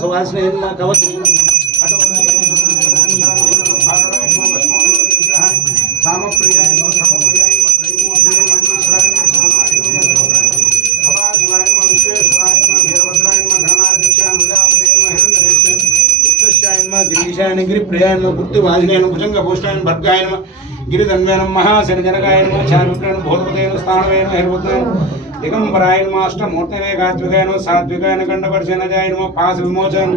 सुवासने कवच गिरीशायन गिरिप्रियायन बुद्धिवाजिनेन भुजंगभूषणायन भर्गायन गिरिधन्वेन महाशनिजनकायन चारुक्रेण भूतपतेन स्थानवेन हिरवतेन दिगंबरायन अष्टमूर्तने गात्विकायन सात्विकायन कंडवर्षेन पास विमोचन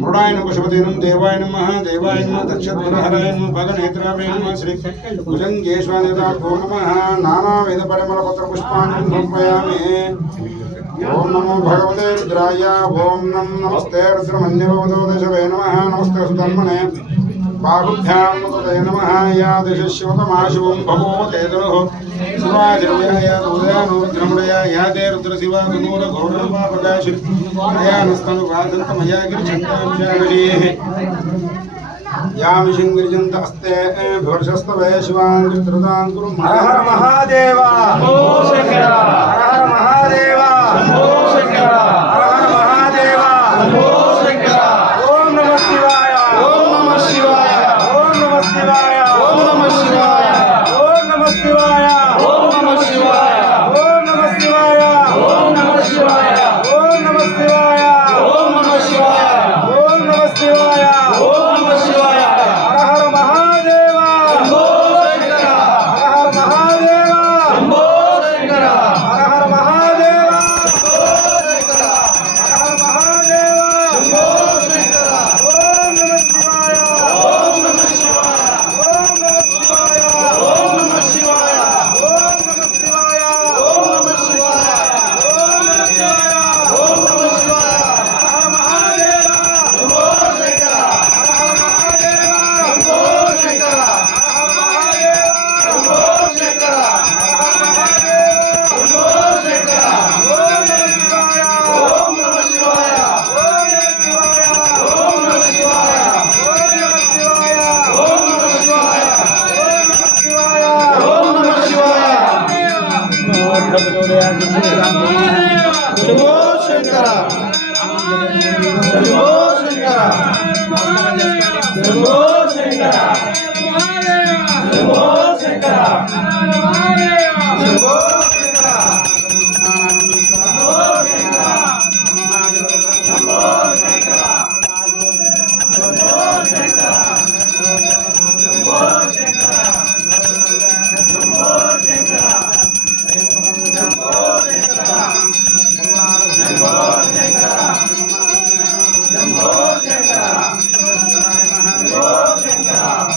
मृडायन पशुपतेन देवाय नमः देवाय नमः दक्षिणहराय नमः भगनेत्राय नमः श्री भुजंगेश्वराय नमः नानाविध परिमल पत्र पुष्पाणि समर्पयामि। ओम नमो भगवते रुद्राय ओम नमस्ते रुद्रमन्यवदोदशवे नमः नमस्ते सुधर्मणे बाहुभ्यां तदय नमः या दिशशिवतमाशुवं भगवते दरुः शिवाजिरवय या उदयानुरुद्रमणया या ते रुद्रशिवा गुणूर घोररूपा प्रकाश या नस्तनु वादन्तमया गिरिचन्द्रांशागरीः या विशिंगिरिजन्त अस्ते भवर्षस्तवे शिवां चित्रदां कुरु हर हर महादेव शंभो शंकर हर हर महादेव शंभो शंकर हर हर महादेव शंभो शंकर ओम नमः शिवाय ओम नमः शिवाय ओम नमः शिवाय ओम नमः शिवाय ओम नमः शिवाय ओम नमः शिवाय ओम नमः शिवाय ओम नमः शिवाय ओम नमः शिवाय ओम नमः शिवाय ओम नमः शिवाय ओम नमः शिवाय हर हर महादेव शंभो शंकर हर हर महादेव शंभो शंकर हर हर महादेव शंकर